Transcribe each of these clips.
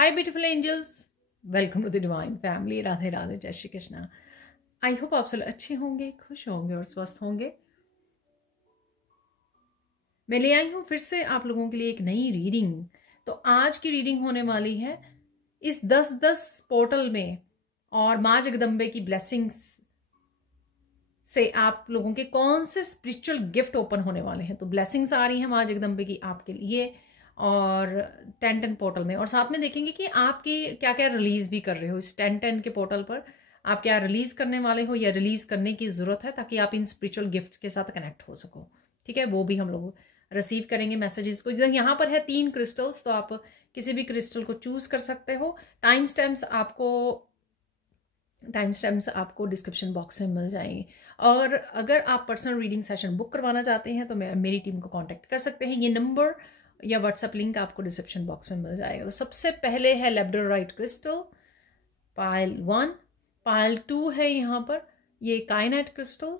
Hi beautiful angels, welcome to the divine family. Radhe Radhe, जय Shri Krishna. I hope आप सब अच्छे होंगे, खुश होंगे और स्वस्थ होंगे। मैं ले आई हूँ फिर से आप लोगों के लिए एक नई रीडिंग। तो आज की रीडिंग होने वाली है इस 10-10 पोर्टल में, और माँ जगदम्बे की ब्लेसिंग्स से आप लोगों के कौन से स्पिरिचुअल गिफ्ट ओपन होने वाले हैं। तो ब्लेसिंग्स आ रही हैं माँ जगदम्बे की आपके लिए और 10-10 पोर्टल में, और साथ में देखेंगे कि आपकी क्या क्या रिलीज भी कर रहे हो इस 10-10 के पोर्टल पर। आप क्या रिलीज करने वाले हो या रिलीज करने की ज़रूरत है, ताकि आप इन स्पिरिचुअल गिफ्ट्स के साथ कनेक्ट हो सको। ठीक है, वो भी हम लोग रिसीव करेंगे मैसेजेस को। यहाँ पर है 3 क्रिस्टल्स, तो आप किसी भी क्रिस्टल को चूज कर सकते हो। टाइम स्टैम्प्स आपको डिस्क्रिप्शन बॉक्स में मिल जाएंगे। और अगर आप पर्सनल रीडिंग सेशन बुक करवाना चाहते हैं तो मेरी टीम को कांटेक्ट कर सकते हैं। ये नंबर या व्हाट्सएप लिंक आपको डिस्क्रिप्शन बॉक्स में मिल जाएगा। तो सबसे पहले है लेब्डोराइट क्रिस्टल, पाइल 1। पाइल 2 है यहाँ पर ये काइनेट क्रिस्टल,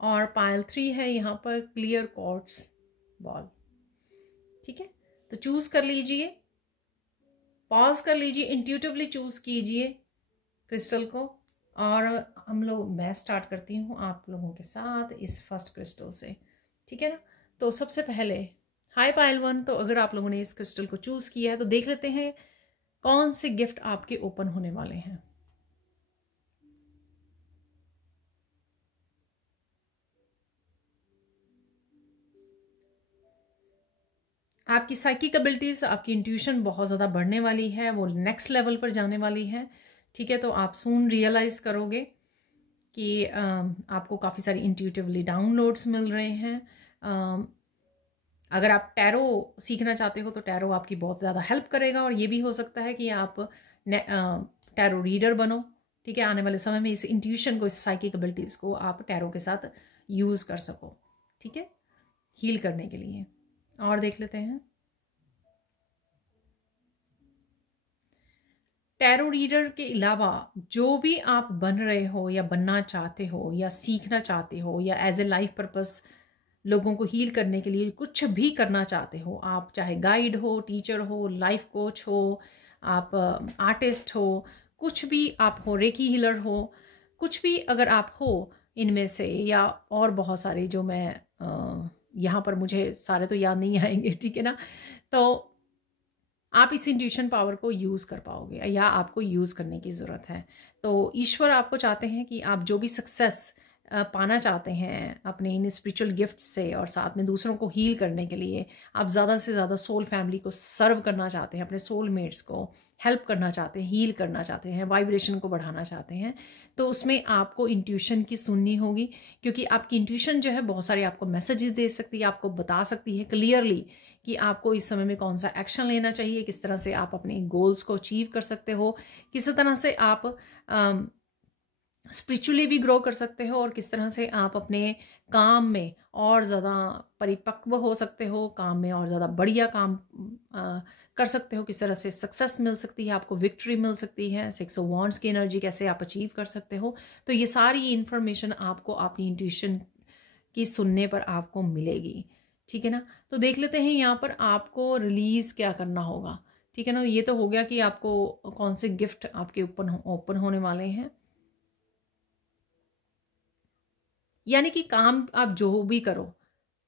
और पाइल 3 है यहाँ पर क्लियर क्वार्ट्ज बॉल। ठीक है, तो चूज कर लीजिए, पॉज कर लीजिए, इंट्यूटिवली चूज कीजिए क्रिस्टल को। और मैं स्टार्ट करती हूँ आप लोगों के साथ इस फर्स्ट क्रिस्टल से। ठीक है ना, तो सबसे पहले हाई पाइल 1। तो अगर आप लोगों ने इस क्रिस्टल को चूज किया है तो देख लेते हैं कौन से गिफ्ट आपके ओपन होने वाले हैं। आपकी साइकिक एबिलिटीज, आपकी इंट्यूशन बहुत ज़्यादा बढ़ने वाली है, वो नेक्स्ट लेवल पर जाने वाली है। ठीक है, तो आप सून रियलाइज करोगे कि आपको काफ़ी सारी इंट्यूटिवली डाउनलोड्स मिल रहे हैं। अगर आप टैरो सीखना चाहते हो तो टैरो आपकी बहुत ज़्यादा हेल्प करेगा, और ये भी हो सकता है कि आप टैरो रीडर बनो। ठीक है, आने वाले समय में इस इंट्यूशन को, इस साइकिक एबिलिटीज़ को आप टैरो के साथ यूज़ कर सको। ठीक है, हील करने के लिए। और देख लेते हैं टैरो रीडर के अलावा जो भी आप बन रहे हो या बनना चाहते हो या सीखना चाहते हो, या एज ए लाइफ पर्पस लोगों को हील करने के लिए कुछ भी करना चाहते हो, आप चाहे गाइड हो, टीचर हो, लाइफ कोच हो, आप आर्टिस्ट हो, कुछ भी आप हो, रेकी हीलर हो, कुछ भी अगर आप हो इनमें से, या और बहुत सारे जो मैं यहाँ पर मुझे सारे तो याद नहीं आएंगे। ठीक है ना, तो आप इस इंट्यूशन पावर को यूज़ कर पाओगे, या आपको यूज़ करने की ज़रूरत है। तो ईश्वर आपको चाहते हैं कि आप जो भी सक्सेस पाना चाहते हैं अपने इन स्पिरिचुअल गिफ्ट से, और साथ में दूसरों को हील करने के लिए आप ज़्यादा से ज़्यादा सोल फैमिली को सर्व करना चाहते हैं, अपने सोल मेट्स को हेल्प करना चाहते हैं, हील करना चाहते हैं, वाइब्रेशन को बढ़ाना चाहते हैं, तो उसमें आपको इंट्यूशन की सुननी होगी। क्योंकि आपकी इंट्यूशन जो है बहुत सारे आपको मैसेजेस दे सकती है, आपको बता सकती है क्लियरली कि आपको इस समय में कौन सा एक्शन लेना चाहिए, किस तरह से आप अपने गोल्स को अचीव कर सकते हो, किस तरह से आप स्पिरिचुअली भी ग्रो कर सकते हो, और किस तरह से आप अपने काम में और ज़्यादा परिपक्व हो सकते हो, काम में और ज़्यादा बढ़िया काम कर सकते हो, किस तरह से सक्सेस मिल सकती है, आपको विक्ट्री मिल सकती है, 6 ऑफ वांड्स की एनर्जी कैसे आप अचीव कर सकते हो। तो ये सारी इन्फॉर्मेशन आपको अपनी इंट्यूशन की सुनने पर आपको मिलेगी। ठीक है ना, तो देख लेते हैं यहाँ पर आपको रिलीज़ क्या करना होगा। ठीक है ना, ये तो हो गया कि आपको कौन से गिफ्ट आपके ओपन होने वाले हैं। यानी कि काम आप जो भी करो,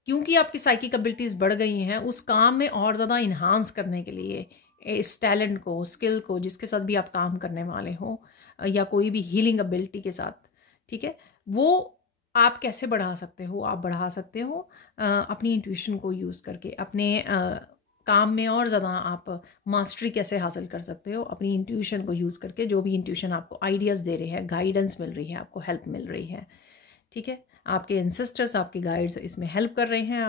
क्योंकि आपकी साइकिक एबिलिटीज़ बढ़ गई हैं, उस काम में और ज़्यादा इन्हांस करने के लिए इस टैलेंट को, स्किल को, जिसके साथ भी आप काम करने वाले हो, या कोई भी हीलिंग एबिलिटी के साथ, ठीक है, वो आप कैसे बढ़ा सकते हो। आप बढ़ा सकते हो अपनी इंट्यूशन को यूज़ करके, अपने काम में और ज़्यादा आप मास्टरी कैसे हासिल कर सकते हो अपनी इंट्यूशन को यूज़ करके। जो भी इंट्यूशन आपको आइडियाज़ दे रहे हैं, गाइडेंस मिल रही है, आपको हेल्प मिल रही है। ठीक है, आपके एंसेस्टर्स, आपके गाइड्स इसमें हेल्प कर रहे हैं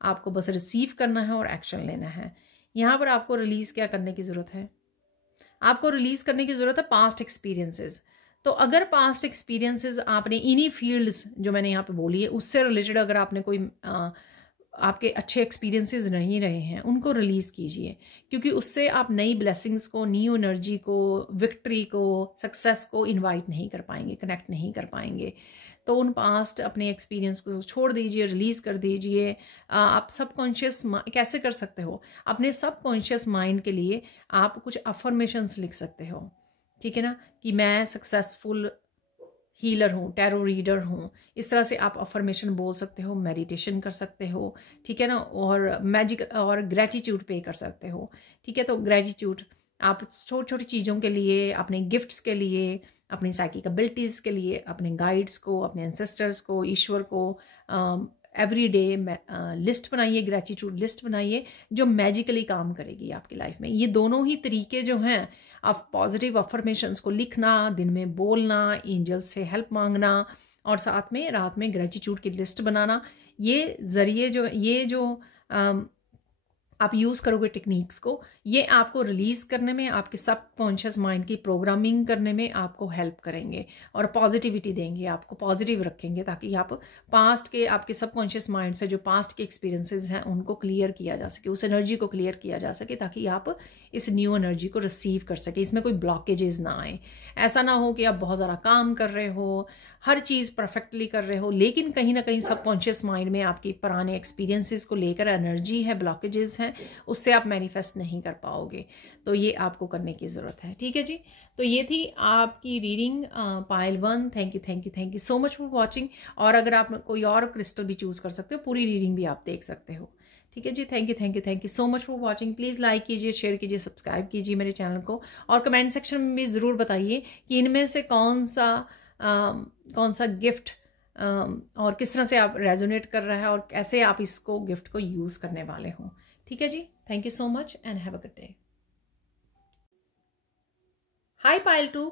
आपको बस रिसीव करना है और एक्शन लेना है। यहाँ पर आपको रिलीज़ क्या करने की ज़रूरत है, आपको रिलीज़ करने की ज़रूरत है पास्ट एक्सपीरियंसेस। तो अगर पास्ट एक्सपीरियंसेस आपने इन्हीं फील्ड्स जो मैंने यहाँ पे बोली है उससे रिलेटेड अगर आपने कोई आपके अच्छे एक्सपीरियंसेस नहीं रहे हैं, उनको रिलीज़ कीजिए, क्योंकि उससे आप नई ब्लेसिंग्स को, न्यू एनर्जी को, विक्ट्री को, सक्सेस को इनवाइट नहीं कर पाएंगे, कनेक्ट नहीं कर पाएंगे। तो उन पास्ट अपने एक्सपीरियंस को छोड़ दीजिए, रिलीज़ कर दीजिए। आप सबकॉन्शियस कैसे कर सकते हो, अपने सबकॉन्शियस माइंड के लिए आप कुछ अफर्मेशंस लिख सकते हो, ठीक है ना, कि मैं सक्सेसफुल हीलर हूँ, टैरो रीडर हूँ। इस तरह से आप अफर्मेशन बोल सकते हो, मेडिटेशन कर सकते हो, ठीक है ना, और मैजिक और ग्रेटिट्यूड पे कर सकते हो, ठीक है। तो ग्रेटिट्यूड आप छोटी छोटी चीज़ों के लिए, अपने गिफ्ट्स के लिए, अपनी साइकिक एबिलिटीज़ के लिए, अपने गाइड्स को, अपने एंसेस्टर्स को, ईश्वर को एवरी डे लिस्ट बनाइए, ग्रेटिट्यूड लिस्ट बनाइए जो मैजिकली काम करेगी आपकी लाइफ में। ये दोनों ही तरीके जो हैं, आप पॉजिटिव अफर्मेशंस को लिखना, दिन में बोलना, एंजल से हेल्प मांगना और साथ में रात में ग्रेटिट्यूड की लिस्ट बनाना, ये ज़रिए जो आप यूज़ करोगे टेक्निक्स को, ये आपको रिलीज़ करने में, आपके सबकॉन्शियस माइंड की प्रोग्रामिंग करने में आपको हेल्प करेंगे और पॉजिटिविटी देंगे, आपको पॉजिटिव रखेंगे, ताकि आप पास्ट के, आपके सबकॉन्शियस माइंड से जो पास्ट के एक्सपीरियंसेस हैं उनको क्लियर किया जा सके, उस एनर्जी को क्लियर किया जा सके, ताकि आप इस न्यू एनर्जी को रिसीव कर सके, इसमें कोई ब्लॉकेजेस ना आए। ऐसा ना हो कि आप बहुत ज़्यादा काम कर रहे हो, हर चीज़ परफेक्टली कर रहे हो, लेकिन कहीं ना कहीं सबकॉन्शियस माइंड में आपकी पुराने एक्सपीरियंसेस को लेकर एनर्जी है, ब्लॉकेजेस हैं, उससे आप मैनिफेस्ट नहीं कर पाओगे। तो ये आपको करने की ज़रूरत है, ठीक है जी। तो ये थी आपकी reading pile 1। Thank you so much for watching. और अगर आप कोई और क्रिस्टल भी चूज़ कर सकते हो, पूरी रीडिंग भी आप देख सकते हो, ठीक है जी। Thank you so much for watching. Please like कीजिए, शेयर कीजिए, सब्सक्राइब कीजिए मेरे चैनल को, और कमेंट सेक्शन में भी ज़रूर बताइए कि इनमें से कौन सा गिफ्ट और किस तरह से आप रेजोनेट कर रहा है और कैसे आप इसको गिफ्ट को यूज़ करने वाले हो, ठीक है जी। Thank you so much and have a good day. Hi pile 2।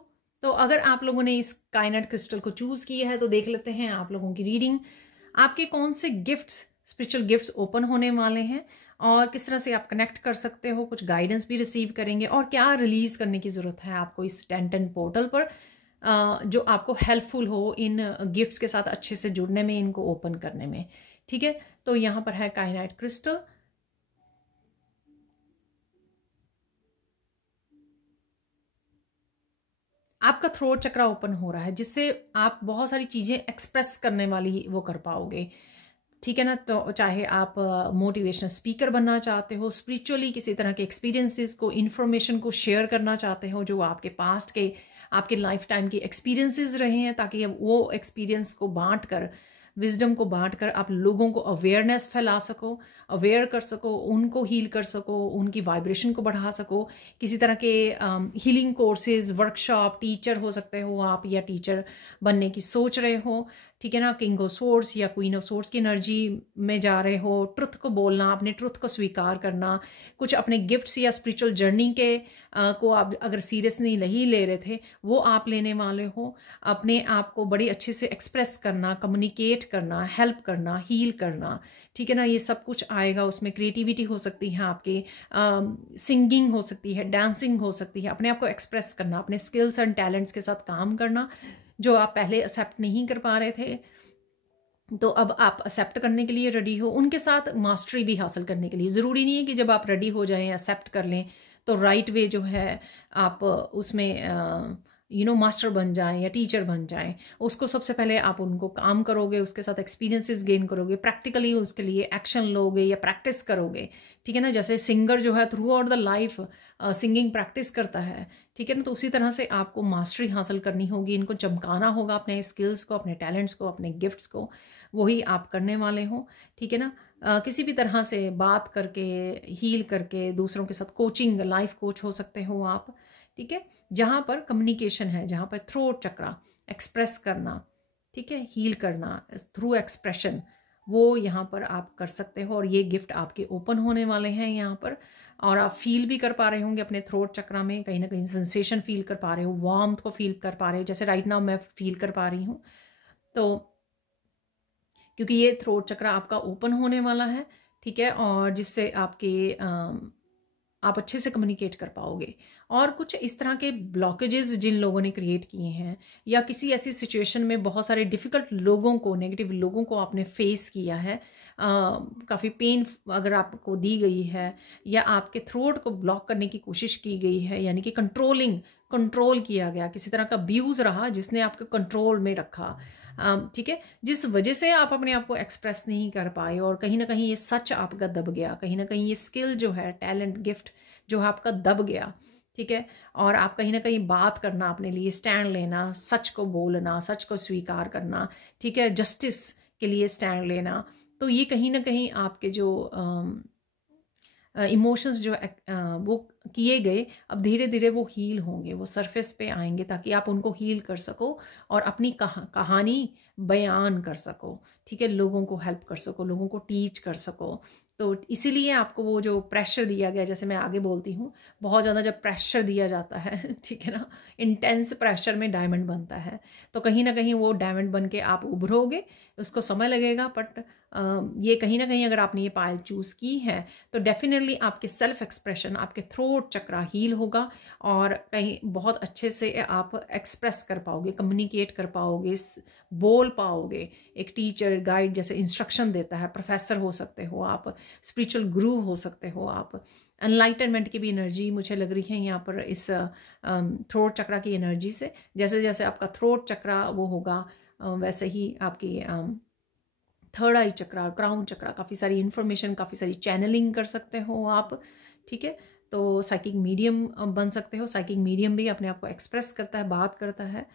तो अगर आप लोगों ने इस काइनेट क्रिस्टल को चूज़ किया है तो देख लेते हैं आप लोगों की रीडिंग, आपके कौन से गिफ्ट्स, स्पिरिचुअल गिफ्ट्स ओपन होने वाले हैं और किस तरह से आप कनेक्ट कर सकते हो, कुछ गाइडेंस भी रिसीव करेंगे, और क्या रिलीज़ करने की ज़रूरत है आपको इस 1010 पोर्टल पर जो आपको हेल्पफुल हो इन गिफ्ट्स के साथ अच्छे से जुड़ने में, इनको ओपन करने में, ठीक है। तो यहाँ पर है काइनेट क्रिस्टल। आपका थ्रोट चक्रा ओपन हो रहा है, जिससे आप बहुत सारी चीज़ें एक्सप्रेस करने वाली वो कर पाओगे, ठीक है ना। तो चाहे आप मोटिवेशनल स्पीकर बनना चाहते हो, स्पिरिचुअली किसी तरह के एक्सपीरियंसेस को, इन्फॉर्मेशन को शेयर करना चाहते हो जो आपके पास्ट के, आपके लाइफ टाइम के एक्सपीरियंसेस रहे हैं, ताकि वो एक्सपीरियंस को बांट कर, विजडम को बांट कर आप लोगों को अवेयरनेस फैला सको, अवेयर कर सको, उनको हील कर सको, उनकी वाइब्रेशन को बढ़ा सको। किसी तरह के हीलिंग कोर्सेज, वर्कशॉप, टीचर हो सकते हो आप, या टीचर बनने की सोच रहे हो, ठीक है ना, किंग ऑफ सोर्स या क्वीन ऑफ सोर्स की एनर्जी में जा रहे हो, ट्रुथ को बोलना, अपने ट्रुथ को स्वीकार करना, कुछ अपने गिफ्ट्स या स्पिरिचुअल जर्नी के को आप अगर सीरियसली नहीं ले रहे थे वो आप लेने वाले हो, अपने आप को बड़ी अच्छे से एक्सप्रेस करना, कम्युनिकेट करना, हेल्प करना, हील करना, ठीक है ना, ये सब कुछ आएगा उसमें। क्रिएटिविटी हो सकती है आपकी, सिंगिंग हो सकती है, डांसिंग हो सकती है, अपने आप को एक्सप्रेस करना, अपने स्किल्स एंड टैलेंट्स के साथ काम करना जो आप पहले एक्सेप्ट नहीं कर पा रहे थे, तो अब आप एक्सेप्ट करने के लिए रेडी हो, उनके साथ मास्टरी भी हासिल करने के लिए। ज़रूरी नहीं है कि जब आप रेडी हो जाएं, एक्सेप्ट कर लें, तो राइट वे जो है आप उसमें मास्टर बन जाएं या टीचर बन जाएं। उसको सबसे पहले आप उनको काम करोगे, उसके साथ एक्सपीरियंसेस गेन करोगे, प्रैक्टिकली उसके लिए एक्शन लोगे या प्रैक्टिस करोगे, ठीक है ना। जैसे सिंगर जो है through out the life singing practice करता है, ठीक है ना, तो उसी तरह से आपको मास्टरी हासिल करनी होगी, इनको चमकाना होगा, अपने स्किल्स को, अपने टैलेंट्स को, अपने गिफ्ट्स को, वही आप करने वाले हो, ठीक है ना। किसी भी तरह से बात करके, हील करके, दूसरों के साथ कोचिंग, लाइफ कोच हो सकते हो आप, ठीक है, जहाँ पर कम्युनिकेशन है, जहाँ पर थ्रोट चक्रा, एक्सप्रेस करना, ठीक है, हील करना थ्रू एक्सप्रेशन, वो यहाँ पर आप कर सकते हो। और ये गिफ्ट आपके ओपन होने वाले हैं यहाँ पर, और आप फील भी कर पा रहे होंगे अपने थ्रोट चक्रा में, कहीं ना कहीं सेंसेशन फील कर पा रहे हो, वार्मथ को फील कर पा रहे हो, जैसे राइट नाउ मैं फील कर पा रही हूँ। तो क्योंकि ये थ्रोट चक्रा आपका ओपन होने वाला है, ठीक है, और जिससे आपके आप अच्छे से कम्युनिकेट कर पाओगे। और कुछ इस तरह के ब्लॉकेजेस जिन लोगों ने क्रिएट किए हैं, या किसी ऐसी सिचुएशन में बहुत सारे डिफ़िकल्ट लोगों को, नेगेटिव लोगों को आपने फेस किया है, काफ़ी पेन अगर आपको दी गई है, या आपके थ्रोट को ब्लॉक करने की कोशिश की गई है, यानी कि कंट्रोल किया गया, किसी तरह का अब्यूज़ रहा जिसने आपको कंट्रोल में रखा, ठीक है, जिस वजह से आप अपने आप को एक्सप्रेस नहीं कर पाए और कहीं ना कहीं ये सच आपका दब गया, कहीं ना कहीं ये स्किल जो है, टैलेंट, गिफ्ट जो है आपका दब गया, ठीक है। और आप कहीं ना कहीं बात करना, अपने लिए स्टैंड लेना, सच को बोलना, सच को स्वीकार करना, ठीक है, जस्टिस के लिए स्टैंड लेना, तो ये कहीं ना कहीं आपके जो इमोशंस जो वो किए गए, अब धीरे धीरे वो हील होंगे, वो सरफेस पे आएंगे, ताकि आप उनको हील कर सको और अपनी कहानी बयान कर सको, ठीक है, लोगों को हेल्प कर सको, लोगों को टीच कर सको। तो इसीलिए आपको वो जो प्रेशर दिया गया, जैसे मैं आगे बोलती हूँ, बहुत ज़्यादा जब प्रेशर दिया जाता है ठीक है ना, इंटेंस प्रेशर में डायमंड बनता है, तो कहीं ना कहीं वो डायमंड बन के आप उभरोगे, उसको समय लगेगा, बट ये कहीं ना कहीं अगर आपने ये पायल चूज़ की है तो डेफिनेटली आपके सेल्फ एक्सप्रेशन, आपके थ्रोट चक्रा हील होगा और कहीं बहुत अच्छे से आप एक्सप्रेस कर पाओगे, कम्युनिकेट कर पाओगे, बोल पाओगे। एक टीचर गाइड जैसे इंस्ट्रक्शन देता है, प्रोफेसर हो सकते हो आप, स्पिरिचुअल गुरु हो सकते हो आप। एनलाइटनमेंट की भी एनर्जी मुझे लग रही है यहाँ पर इस थ्रोट चक्रा की एनर्जी से। जैसे जैसे आपका थ्रोट चक्रा वो होगा वैसे ही आपकी थर्ड आई चक्रा, क्राउन चक्रा, काफ़ी सारी इन्फॉर्मेशन, काफ़ी सारी चैनलिंग कर सकते हो आप, ठीक है। तो साइकिक मीडियम बन सकते हो। साइकिक मीडियम भी अपने आप को एक्सप्रेस करता है, बात करता है।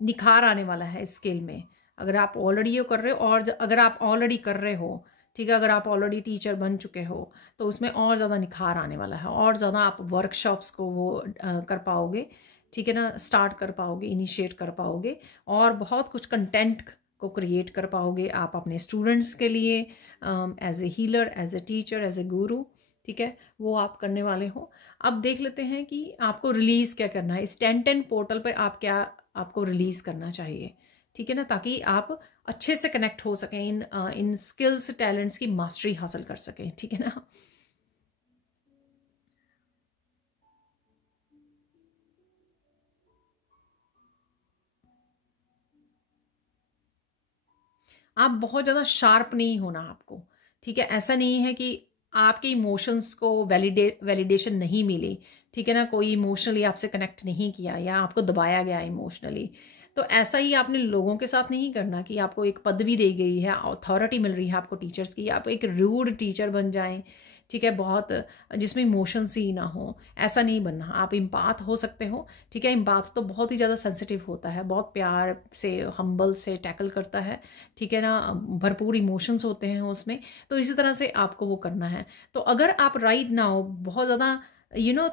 निखार आने वाला है इस स्किल में, अगर आप ऑलरेडी ये कर रहे हो, और अगर आप ऑलरेडी कर रहे हो, ठीक है, अगर आप ऑलरेडी टीचर बन चुके हो तो उसमें और ज़्यादा निखार आने वाला है, और ज़्यादा आप वर्कशॉप्स को वो कर पाओगे, ठीक है ना, स्टार्ट कर पाओगे, इनिशिएट कर पाओगे, और बहुत कुछ कंटेंट को क्रिएट कर पाओगे आप अपने स्टूडेंट्स के लिए, as a healer, as a teacher, as a guru, ठीक है, वो आप करने वाले हो। अब देख लेते हैं कि आपको रिलीज़ क्या करना है इस 10-10 पोर्टल पर, आप क्या आपको रिलीज़ करना चाहिए, ठीक है ना, ताकि आप अच्छे से कनेक्ट हो सकें, इन स्किल्स, टैलेंट्स की मास्टरी हासिल कर सकें, ठीक है ना। आप बहुत ज़्यादा शार्प नहीं होना आपको, ठीक है, ऐसा नहीं है कि आपके इमोशंस को वैलिडेशन नहीं मिली, ठीक है ना, कोई इमोशनली आपसे कनेक्ट नहीं किया या आपको दबाया गया इमोशनली, तो ऐसा ही आपने लोगों के साथ नहीं करना कि आपको एक पदवी दी गई है, अथॉरिटी मिल रही है आपको टीचर्स की, आप एक रूड टीचर बन जाएं, ठीक है, बहुत जिसमें इमोशंस ही ना हो, ऐसा नहीं बनना। आप इम्पाथ हो सकते हो, ठीक है, इम्पाथ तो बहुत ही ज़्यादा सेंसिटिव होता है, बहुत प्यार से, हम्बल से टैकल करता है, ठीक है ना, भरपूर इमोशंस होते हैं उसमें, तो इसी तरह से आपको वो करना है। तो अगर आप राइट नाउ बहुत ज़्यादा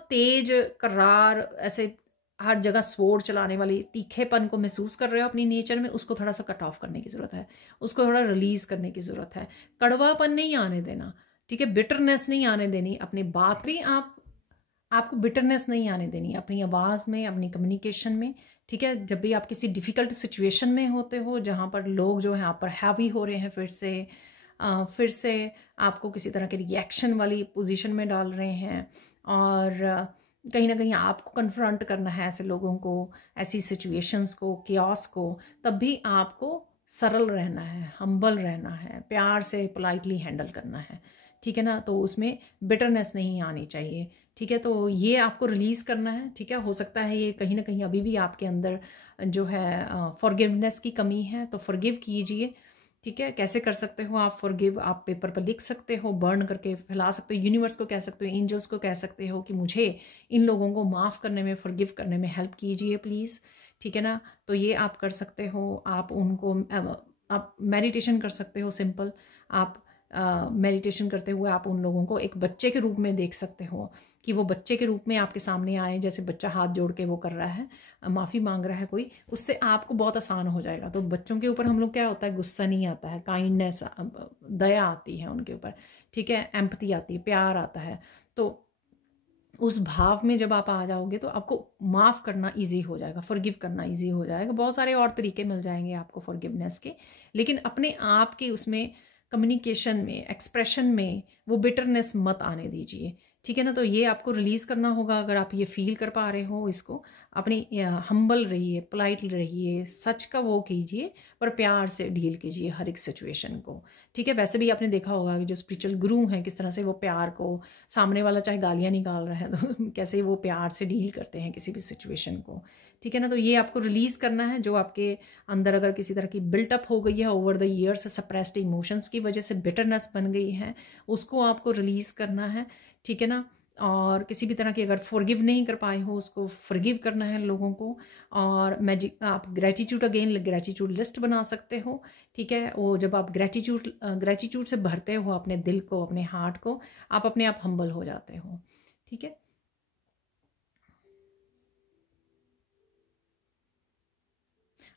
तेज करार, ऐसे हर जगह स्वॉर्ड चलाने वाली तीखेपन को महसूस कर रहे हो अपनी नेचर में, उसको थोड़ा सा कट ऑफ करने की ज़रूरत है, उसको थोड़ा रिलीज़ करने की ज़रूरत है। कड़वापन नहीं आने देना, ठीक है, बिटरनेस नहीं आने देनी, अपनी बात भी आपको बिटरनेस नहीं आने देनी अपनी आवाज़ में, अपनी कम्युनिकेशन में, ठीक है। जब भी आप किसी डिफ़िकल्ट सिचुएशन में होते हो, जहाँ पर लोग जो हैं आप पर हैवी हो रहे हैं, फिर से आपको किसी तरह के रिएक्शन वाली पोजीशन में डाल रहे हैं, और कहीं ना कहीं आपको कन्फ्रंट करना है ऐसे लोगों को, ऐसी सिचुएशंस को, कियास को, तब भी आपको सरल रहना है, हम्बल रहना है, प्यार से पोलाइटली हैंडल करना है, ठीक है ना। तो उसमें बिटरनेस नहीं आनी चाहिए, ठीक है। तो ये आपको रिलीज़ करना है, ठीक है। हो सकता है ये कहीं ना कहीं अभी भी आपके अंदर जो है फॉरगिवनेस की कमी है, तो फॉरगिव कीजिए, ठीक है। कैसे कर सकते हो आप फॉरगिव? आप पेपर पर लिख सकते हो, बर्न करके फैला सकते हो, यूनिवर्स को कह सकते हो, एंजल्स को कह सकते हो कि मुझे इन लोगों को माफ़ करने में, फॉरगिव करने में हेल्प कीजिए प्लीज़, ठीक है ना। तो ये आप कर सकते हो। आप उनको आप मेडिटेशन कर सकते हो, सिंपल। आप मेडिटेशन करते हुए आप उन लोगों को एक बच्चे के रूप में देख सकते हो, कि वो बच्चे के रूप में आपके सामने आए, जैसे बच्चा हाथ जोड़ के वो कर रहा है, माफ़ी मांग रहा है कोई, उससे आपको बहुत आसान हो जाएगा। तो बच्चों के ऊपर हम लोग क्या होता है, गुस्सा नहीं आता है, काइंडनेस, दया आती है उनके ऊपर, ठीक है, एम्पैथी आती है, प्यार आता है। तो उस भाव में जब आप आ जाओगे तो आपको माफ़ करना इजी हो जाएगा, फॉरगिव करना इजी हो जाएगा। बहुत सारे और तरीके मिल जाएंगे आपको फॉरगिवनेस के, लेकिन अपने आप के उसमें कम्युनिकेशन में, एक्सप्रेशन में वो बिटरनेस मत आने दीजिए, ठीक है ना। तो ये आपको रिलीज़ करना होगा। अगर आप ये फ़ील कर पा रहे हो इसको, अपनी हम्बल रहिए, पोलाइट रहिए, सच का वो कीजिए, पर प्यार से डील कीजिए हर एक सिचुएशन को। ठीक है, वैसे भी आपने देखा होगा कि जो स्पिरिचुअल गुरु हैं किस तरह से वो प्यार को, सामने वाला चाहे गालियाँ निकाल रहा है तो कैसे वो प्यार से डील करते हैं किसी भी सिचुएशन को। ठीक है ना। तो ये आपको रिलीज़ करना है, जो आपके अंदर अगर किसी तरह की बिल्टअप हो गई है over the years, suppressed emotions की वजह से बिटरनेस बन गई है, उसको आपको रिलीज़ करना है। ठीक है ना। और किसी भी तरह की अगर फॉरगिव नहीं कर पाए हो, उसको फॉरगिव करना है लोगों को। और आप ग्रेटिट्यूड, अगेन ग्रेटिट्यूड लिस्ट बना सकते हो। ठीक है, वो जब आप ग्रेटिट्यूड से भरते हो अपने दिल को, अपने हार्ट को, आप अपने आप हम्बल हो जाते हो। ठीक है।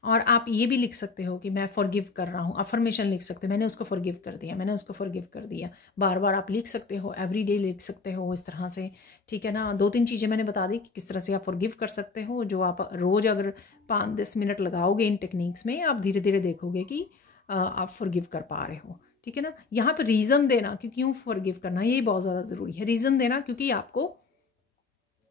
और आप ये भी लिख सकते हो कि मैं फॉरगिव कर रहा हूँ, अफर्मेशन लिख सकते हो, मैंने उसको फॉरगिव कर दिया, मैंने उसको फॉरगिव कर दिया। बार बार आप लिख सकते हो, एवरीडे लिख सकते हो इस तरह से। ठीक है ना। 2-3 चीज़ें मैंने बता दी कि किस तरह से आप फॉरगिव कर सकते हो, जो आप रोज़ अगर 5-10 मिनट लगाओगे इन टेक्निक्स में, आप धीरे धीरे देखोगे कि आप फॉरगिव कर पा रहे हो। ठीक है ना। यहाँ पर रीज़न देना कि क्यों फॉरगिव करना, ये बहुत ज़्यादा ज़रूरी है। रीज़न देना क्योंकि आपको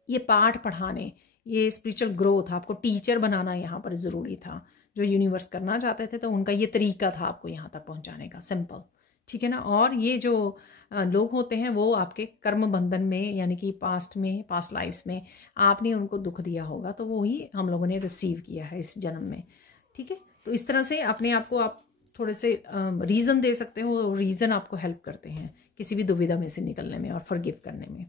ये पाठ पढ़ाने, ये स्पिरिचुअल ग्रोथ, आपको टीचर बनाना यहाँ पर ज़रूरी था। जो यूनिवर्स करना चाहते थे, तो उनका ये तरीका था आपको यहाँ तक पहुँचाने का, सिंपल। ठीक है ना। और ये जो लोग होते हैं वो आपके कर्म बंधन में, यानी कि पास्ट लाइफ्स में आपने उनको दुख दिया होगा, तो वो ही हम लोगों ने रिसीव किया है इस जन्म में। ठीक है। तो इस तरह से अपने आप को आप थोड़े से रीज़न दे सकते हो। रीज़न आपको हेल्प करते हैं किसी भी दुविधा में से निकलने में और फॉरगिव करने में।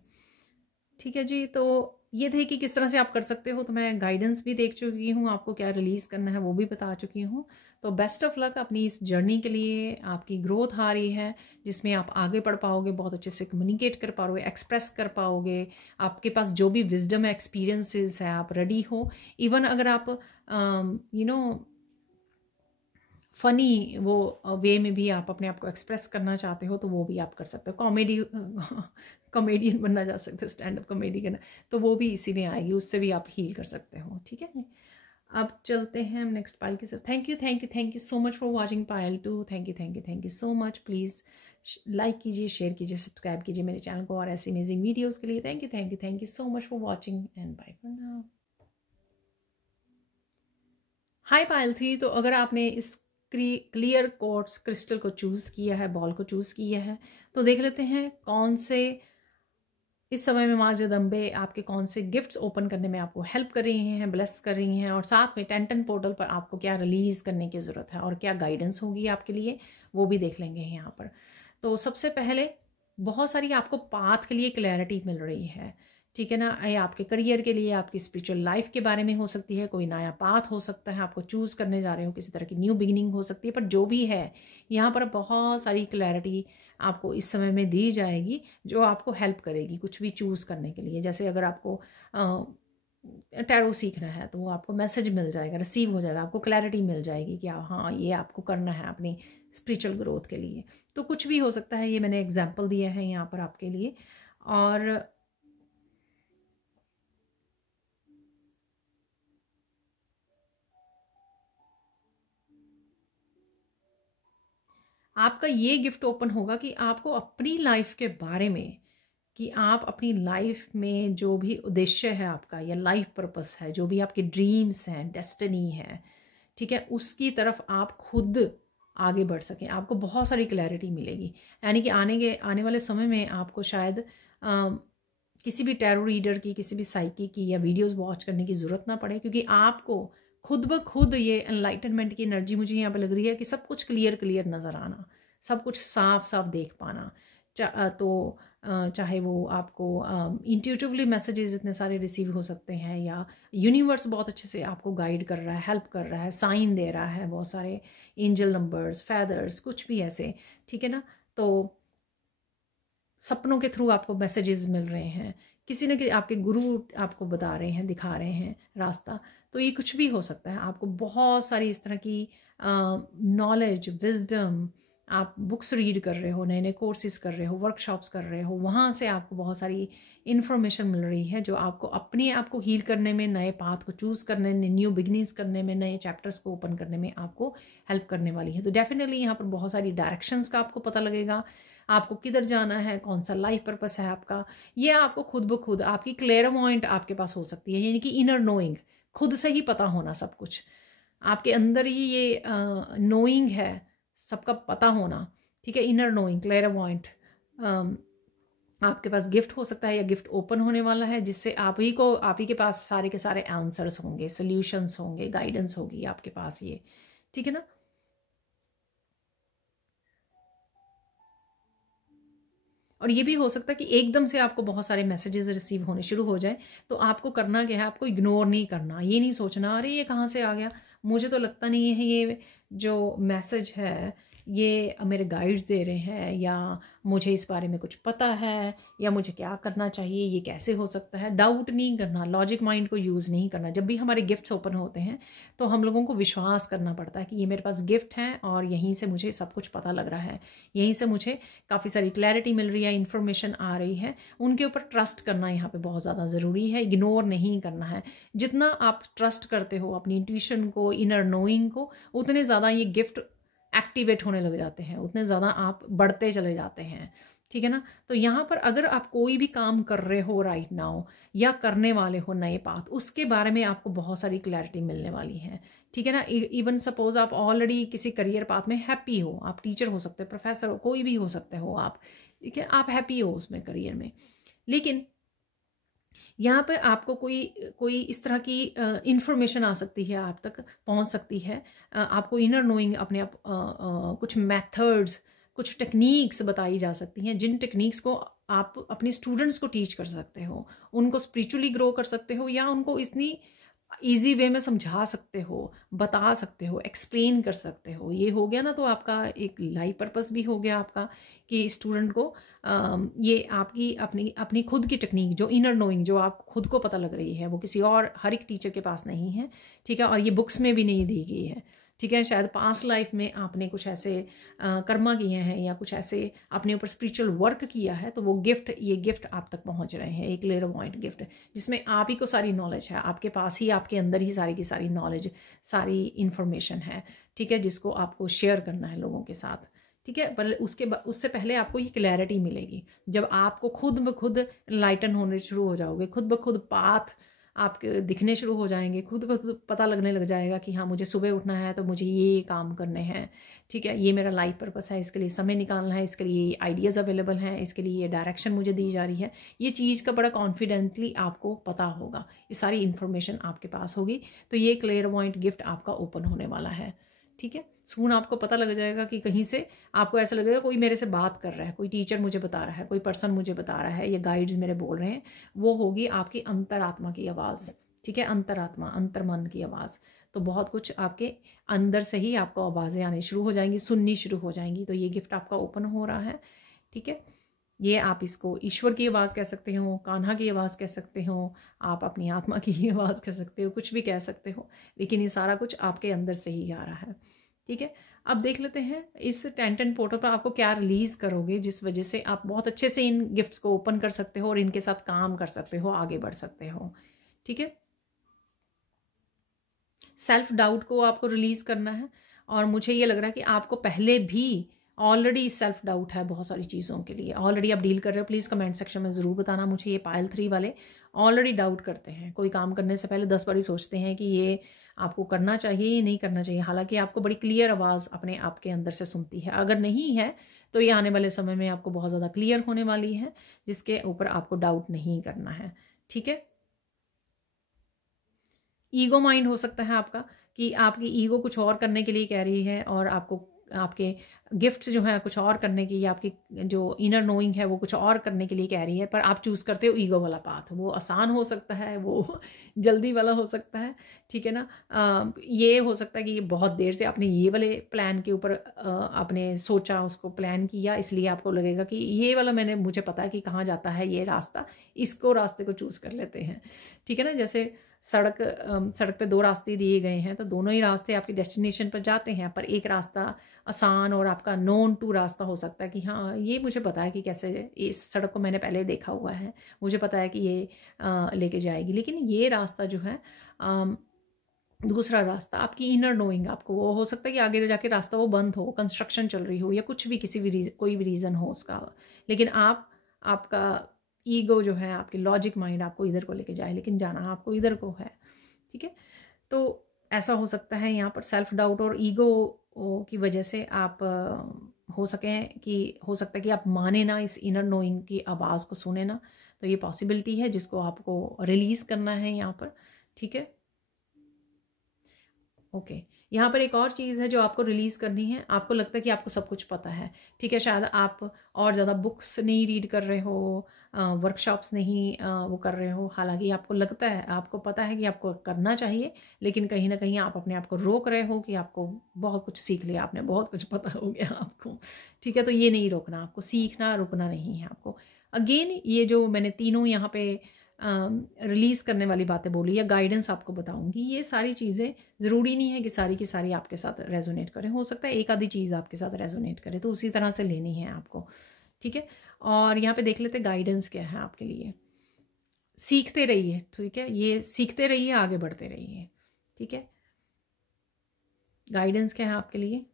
ठीक है जी। तो ये थे कि किस तरह से आप कर सकते हो। तो मैं गाइडेंस भी देख चुकी हूँ, आपको क्या रिलीज़ करना है वो भी बता चुकी हूँ। तो बेस्ट ऑफ लक अपनी इस जर्नी के लिए। आपकी ग्रोथ आ रही है जिसमें आप आगे बढ़ पाओगे, बहुत अच्छे से कम्युनिकेट कर पाओगे, एक्सप्रेस कर पाओगे। आपके पास जो भी विजडम एक्सपीरियंसेस है, आप रेडी हो। इवन अगर आप फ़नी वो वे में भी आप अपने आप को एक्सप्रेस करना चाहते हो, तो वो भी आप कर सकते हो। कॉमेडियन बनना जा सकते हो, स्टैंड अप कॉमेडी करना, तो वो भी इसी में आएगी, उससे भी आप हील कर सकते हो। ठीक है। अब चलते हैं हम नेक्स्ट पायल की तरफ। Thank you so much for watching Payal 2। Thank you so much. Please like कीजिए, शेयर कीजिए, सब्सक्राइब कीजिए मेरे चैनल को और ऐसे अमेजिंग वीडियोज़ के लिए। Thank you so much for watching and bye for now. Hi pile 3। तो अगर आपने इस क्लियर क्वार्ट्ज क्रिस्टल को चूज़ किया है, बॉल को चूज़ किया है, तो देख लेते हैं कौन से इस समय में माँ जगदम्बे आपके कौन से गिफ्ट्स ओपन करने में आपको हेल्प कर रही हैं, ब्लेस कर रही हैं, और साथ में 10 पोर्टल पर आपको क्या रिलीज़ करने की ज़रूरत है और क्या गाइडेंस होगी आपके लिए, वो भी देख लेंगे यहाँ पर। तो सबसे पहले बहुत सारी आपको पाथ के लिए क्लैरिटी मिल रही है। ठीक है ना। ये आपके करियर के लिए, आपकी स्पिरिचुअल लाइफ के बारे में हो सकती है, कोई नया पाथ हो सकता है, आपको चूज़ करने जा रहे हो, किसी तरह की न्यू बिगिनिंग हो सकती है। पर जो भी है, यहाँ पर बहुत सारी क्लैरिटी आपको इस समय में दी जाएगी, जो आपको हेल्प करेगी कुछ भी चूज़ करने के लिए। जैसे अगर आपको टैरो सीखना है, तो वो आपको मैसेज मिल जाएगा, रिसीव हो जाएगा, आपको क्लैरिटी मिल जाएगी कि हाँ, ये आपको करना है अपनी स्पिरिचुअल ग्रोथ के लिए। तो कुछ भी हो सकता है, ये मैंने एग्जाम्पल दिया है यहाँ पर आपके लिए। और आपका ये गिफ्ट ओपन होगा कि आपको अपनी लाइफ के बारे में, कि आप अपनी लाइफ में जो भी उद्देश्य है आपका, या लाइफ पर्पस है, जो भी आपके ड्रीम्स हैं, डेस्टिनी है, ठीक है, उसकी तरफ आप खुद आगे बढ़ सकें। आपको बहुत सारी क्लैरिटी मिलेगी। यानी कि आने वाले समय में आपको शायद किसी भी टैरो रीडर की, किसी भी साइकी की या वीडियोस वॉच करने की ज़रूरत ना पड़े, क्योंकि आपको खुद ब खुद ये एनलाइटनमेंट की एनर्जी मुझे यहाँ पे लग रही है कि सब कुछ क्लियर नज़र आना, सब कुछ साफ साफ देख पाना। चाहे वो आपको इंट्यूटिवली मैसेजेस इतने सारे रिसीव हो सकते हैं, या यूनिवर्स बहुत अच्छे से आपको गाइड कर रहा है, हेल्प कर रहा है, साइन दे रहा है, बहुत सारे एंजल नंबर्स, फैदर्स, कुछ भी ऐसे। ठीक है ना। तो सपनों के थ्रू आपको मैसेजेस मिल रहे हैं, किसी न किसी आपके गुरु आपको बता रहे हैं, दिखा रहे हैं रास्ता। तो ये कुछ भी हो सकता है। आपको बहुत सारी इस तरह की नॉलेज, विजडम, आप बुक्स रीड कर रहे हो, नए नए कोर्सेज कर रहे हो, वर्कशॉप्स कर रहे हो, वहाँ से आपको बहुत सारी इन्फॉर्मेशन मिल रही है, जो आपको अपने आप को हील करने में, नए पाथ को चूज़ करने में, न्यू बिगनिंग्स करने में, नए चैप्टर्स को ओपन करने में आपको हेल्प करने वाली है। तो डेफिनेटली यहाँ पर बहुत सारी डायरेक्शंस का आपको पता लगेगा। आपको किधर जाना है, कौन सा लाइफ पर्पस है आपका, ये आपको खुद ब खुद आपकी क्लेयरवॉयंट आपके पास हो सकती है, यानी कि इनर नोइंग, खुद से ही पता होना सब कुछ आपके अंदर ही, ये नोइंग है, सबका पता होना, ठीक है, इनर नोइंग, क्लेयरवॉयंट। आपके पास गिफ्ट हो सकता है या गिफ्ट ओपन होने वाला है, जिससे आप ही के पास सारे के सारे आंसर्स होंगे, सल्यूशंस होंगे, गाइडेंस होगी आपके पास ये, ठीक है ना। और ये भी हो सकता है कि एकदम से आपको बहुत सारे मैसेजेस रिसीव होने शुरू हो जाए, तो आपको करना क्या है, आपको इग्नोर नहीं करना, ये नहीं सोचना अरे ये कहाँ से आ गया, मुझे तो लगता नहीं है ये जो मैसेज है ये मेरे गाइड्स दे रहे हैं, या मुझे इस बारे में कुछ पता है, या मुझे क्या करना चाहिए, ये कैसे हो सकता है। डाउट नहीं करना, लॉजिक माइंड को यूज़ नहीं करना। जब भी हमारे गिफ्ट्स ओपन होते हैं तो हम लोगों को विश्वास करना पड़ता है कि ये मेरे पास गिफ्ट है और यहीं से मुझे सब कुछ पता लग रहा है, यहीं से मुझे काफ़ी सारी क्लैरिटी मिल रही है, इन्फॉर्मेशन आ रही है। उनके ऊपर ट्रस्ट करना यहाँ पे बहुत ज़्यादा ज़रूरी है, इग्नोर नहीं करना है। जितना आप ट्रस्ट करते हो अपनी इंट्यूशन को, इनर नोइंग को, उतने ज़्यादा ये गिफ्ट एक्टिवेट होने लग जाते हैं, उतने ज़्यादा आप बढ़ते चले जाते हैं, ठीक है ना। तो यहाँ पर अगर आप कोई भी काम कर रहे हो राइट नाउ, या करने वाले हो नए पाथ, उसके बारे में आपको बहुत सारी क्लैरिटी मिलने वाली है, ठीक है ना। इवन सपोज आप ऑलरेडी किसी करियर पाथ में हैप्पी हो, आप टीचर हो सकते हो, प्रोफेसर हो, कोई भी हो सकते हो आप, ठीक है, आप हैप्पी हो उसमें करियर में, लेकिन यहाँ पे आपको कोई कोई इस तरह की इंफॉर्मेशन आ सकती है, आप तक पहुँच सकती है, आपको इनर नोइंग अपने आप कुछ मेथड्स, कुछ टेक्निक्स बताई जा सकती हैं, जिन टेक्निक्स को आप अपने स्टूडेंट्स को टीच कर सकते हो, उनको स्पिरिचुअली ग्रो कर सकते हो, या उनको इतनी ईजी वे में समझा सकते हो, बता सकते हो, एक्सप्लेन कर सकते हो। ये हो गया ना, तो आपका एक लाइफ पर्पस भी हो गया आपका, कि स्टूडेंट को ये आपकी अपनी अपनी खुद की टेक्निक, जो इनर नोइंग, जो आप खुद को पता लग रही है, वो किसी और हर एक टीचर के पास नहीं है, ठीक है, और ये बुक्स में भी नहीं दी गई है, ठीक है। शायद पास्ट लाइफ में आपने कुछ ऐसे कर्मा किए हैं, या कुछ ऐसे अपने ऊपर स्पिरिचुअल वर्क किया है, तो वो गिफ्ट, ये गिफ्ट आप तक पहुंच रहे हैं, एक क्लेयरवॉयंट गिफ्ट, जिसमें आप ही को सारी नॉलेज है, आपके पास ही, आपके अंदर ही सारी की सारी नॉलेज, सारी इन्फॉर्मेशन है, ठीक है, जिसको आपको शेयर करना है लोगों के साथ, ठीक है। पर उससे पहले आपको ये क्लैरिटी मिलेगी जब आपको खुद ब खुद लाइटन होने शुरू हो जाओगे, खुद ब खुद पाथ आपके दिखने शुरू हो जाएंगे, खुद को खुद पता लगने लग जाएगा कि हाँ मुझे सुबह उठना है तो मुझे ये काम करने हैं, ठीक है, ये मेरा लाइफ पर्पस है, इसके लिए समय निकालना है, इसके लिए आइडियाज़ अवेलेबल हैं, इसके लिए ये डायरेक्शन मुझे दी जा रही है, ये चीज़ का बड़ा कॉन्फिडेंटली आपको पता होगा, ये सारी इन्फॉर्मेशन आपके पास होगी, तो ये क्लेयरवॉयंट गिफ्ट आपका ओपन होने वाला है, ठीक है। सून आपको पता लग जाएगा कि कहीं से आपको ऐसा लगेगा कोई मेरे से बात कर रहा है, कोई टीचर मुझे बता रहा है, कोई पर्सन मुझे बता रहा है, ये गाइड्स मेरे बोल रहे हैं, वो होगी आपकी अंतरात्मा की आवाज़, ठीक है, अंतरात्मा, अंतर्मन की आवाज़। तो बहुत कुछ आपके अंदर से ही आपको आवाज़ें आनी शुरू हो जाएंगी, सुननी शुरू हो जाएंगी, तो ये गिफ्ट आपका ओपन हो रहा है, ठीक है। ये आप इसको ईश्वर की आवाज़ कह सकते हो, कान्हा की आवाज़ कह सकते हो, आप अपनी आत्मा की ही आवाज़ कह सकते हो, कुछ भी कह सकते हो, लेकिन ये सारा कुछ आपके अंदर से ही आ रहा है, ठीक है। अब देख लेते हैं इस 1010 पोर्टल पर आपको क्या रिलीज़ करोगे, जिस वजह से आप बहुत अच्छे से इन गिफ्ट्स को ओपन कर सकते हो और इनके साथ काम कर सकते हो, आगे बढ़ सकते हो, ठीक है। सेल्फ डाउट को आपको रिलीज़ करना है, और मुझे ये लग रहा है कि आपको पहले भी ऑलरेडी सेल्फ डाउट है बहुत सारी चीज़ों के लिए, ऑलरेडी आप डील कर रहे हो। प्लीज़ कमेंट सेक्शन में ज़रूर बताना मुझे। ये पायल 3 वाले ऑलरेडी डाउट करते हैं, कोई काम करने से पहले 10 बार सोचते हैं कि ये आपको करना चाहिए या नहीं करना चाहिए, हालांकि आपको बड़ी क्लियर आवाज़ अपने आप के अंदर से सुनती है। अगर नहीं है तो ये आने वाले समय में आपको बहुत ज़्यादा क्लियर होने वाली है, जिसके ऊपर आपको डाउट नहीं करना है, ठीक है। ईगो माइंड हो सकता है आपका, कि आपकी ईगो कुछ और करने के लिए कह रही है, और आपको आपके गिफ्ट्स जो है कुछ और करने की, या आपकी जो इनर नोइंग है वो कुछ और करने के लिए कह रही है, पर आप चूज़ करते हो ईगो वाला पाथ। वो आसान हो सकता है, वो जल्दी वाला हो सकता है, ठीक है ना। ये हो सकता है कि ये बहुत देर से आपने ये वाले प्लान के ऊपर आपने सोचा, उसको प्लान किया, इसलिए आपको लगेगा कि ये वाला मुझे पता है कि कहाँ जाता है ये रास्ता, इसको रास्ते को चूज़ कर लेते हैं, ठीक है ना। जैसे सड़क पे 2 रास्ते दिए गए हैं, तो दोनों ही रास्ते आपके डेस्टिनेशन पर जाते हैं, पर एक रास्ता आसान और आपका नोन टू रास्ता हो सकता है कि हाँ ये मुझे पता है कि कैसे, इस सड़क को मैंने पहले देखा हुआ है, मुझे पता है कि ये लेके जाएगी। लेकिन ये रास्ता जो है दूसरा रास्ता आपकी इनर नोइंग, आपको वो हो सकता है कि आगे जाके रास्ता वो बंद हो, कंस्ट्रक्शन चल रही हो या कुछ भी, किसी भी कोई भी रीज़न हो उसका, लेकिन आपका ईगो जो है, आपकी लॉजिक माइंड आपको इधर को लेके जाए, लेकिन जाना आपको इधर को है। ठीक है, तो ऐसा हो सकता है यहाँ पर सेल्फ डाउट और ईगो की वजह से आप हो सकता है कि आप माने ना, इस इनर नोइंग की आवाज़ को सुने ना, तो ये पॉसिबिलिटी है जिसको आपको रिलीज़ करना है यहाँ पर। ठीक है, ओके यहाँ पर एक और चीज़ है जो आपको रिलीज़ करनी है। आपको लगता है कि आपको सब कुछ पता है, ठीक है, शायद आप और ज़्यादा बुक्स नहीं रीड कर रहे हो, वर्कशॉप्स नहीं वो कर रहे हो, हालांकि आपको लगता है, आपको पता है कि आपको करना चाहिए, लेकिन कहीं ना कहीं आप अपने आप को रोक रहे हो कि आपको बहुत कुछ सीख लिया, आपने बहुत कुछ पता हो गया आपको। ठीक है, तो ये नहीं रोकना, आपको सीखना, रुकना नहीं है आपको। अगेन ये जो मैंने तीनों यहाँ पे रिलीज़ करने वाली बातें बोली या गाइडेंस आपको बताऊंगी, ये सारी चीज़ें ज़रूरी नहीं है कि सारी की सारी आपके साथ रेजोनेट करें, हो सकता है एक आधी चीज़ आपके साथ रेजोनेट करे, तो उसी तरह से लेनी है आपको। ठीक है, और यहाँ पे देख लेते गाइडेंस क्या है आपके लिए। सीखते रहिए, ठीक है, ये सीखते रहिए, आगे बढ़ते रहिए। ठीक है, गाइडेंस क्या है आपके लिए?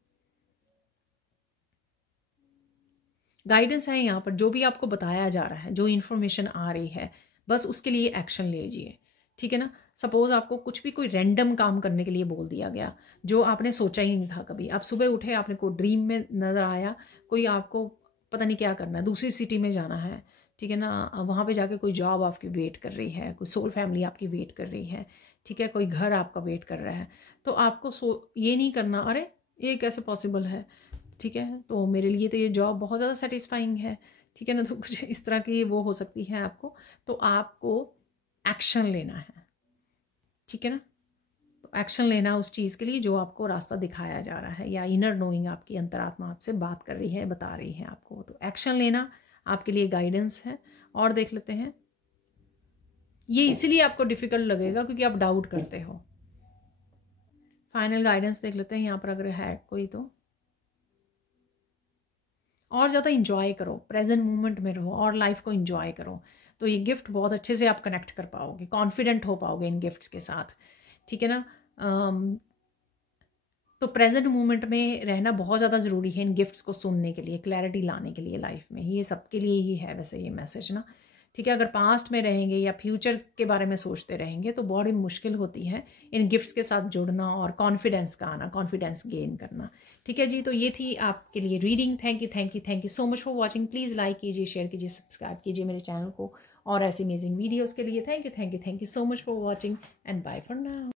गाइडेंस है यहाँ पर, जो भी आपको बताया जा रहा है, जो इन्फॉर्मेशन आ रही है, बस उसके लिए एक्शन लीजिए। ठीक है ना, सपोज़ आपको कुछ भी कोई रैंडम काम करने के लिए बोल दिया गया जो आपने सोचा ही नहीं था कभी, आप सुबह उठे, आपने कोई ड्रीम में नज़र आया, कोई आपको पता नहीं क्या करना है, दूसरी सिटी में जाना है, ठीक है ना, वहाँ पे जाके कोई जॉब आपकी वेट कर रही है, कोई सोल फैमिली आपकी वेट कर रही है, ठीक है, कोई घर आपका वेट कर रहा है, तो आपको ये नहीं करना अरे ये कैसे पॉसिबल है, ठीक है, तो मेरे लिए तो ये जॉब बहुत ज़्यादा सेटिस्फाइंग है, ठीक है ना, तो कुछ इस तरह की वो हो सकती है आपको, तो आपको एक्शन लेना है। ठीक है ना, तो एक्शन लेना उस चीज़ के लिए जो आपको रास्ता दिखाया जा रहा है, या इनर नोइंग आपकी अंतरात्मा आपसे बात कर रही है, बता रही है आपको, तो एक्शन लेना आपके लिए गाइडेंस है। और देख लेते हैं, ये इसीलिए आपको डिफ़िकल्ट लगेगा क्योंकि आप डाउट करते हो। फाइनल गाइडेंस देख लेते हैं यहाँ पर, अगर है कोई तो। और ज़्यादा इंजॉय करो, प्रेजेंट मोमेंट में रहो और लाइफ को इंजॉय करो, तो ये गिफ्ट बहुत अच्छे से आप कनेक्ट कर पाओगे, कॉन्फिडेंट हो पाओगे इन गिफ्ट्स के साथ। ठीक है ना, तो प्रेजेंट मोमेंट में रहना बहुत ज़्यादा ज़रूरी है इन गिफ्ट्स को सुनने के लिए, क्लैरिटी लाने के लिए लाइफ में, ये सबके लिए ही है वैसे ये मैसेज ना। ठीक है, अगर पास्ट में रहेंगे या फ्यूचर के बारे में सोचते रहेंगे तो बड़ी मुश्किल होती है इन गिफ्ट्स के साथ जुड़ना और कॉन्फिडेंस का आना, कॉन्फिडेंस गेन करना। ठीक है जी, तो ये थी आपके लिए reading. Thank you, thank you, thank you so much for watching. Please like कीजिए, शेयर कीजिए, सब्सक्राइब कीजिए मेरे चैनल को और ऐसी अमेजिंग वीडियोज़ के लिए। Thank you, thank you, thank you so much for watching and bye for now.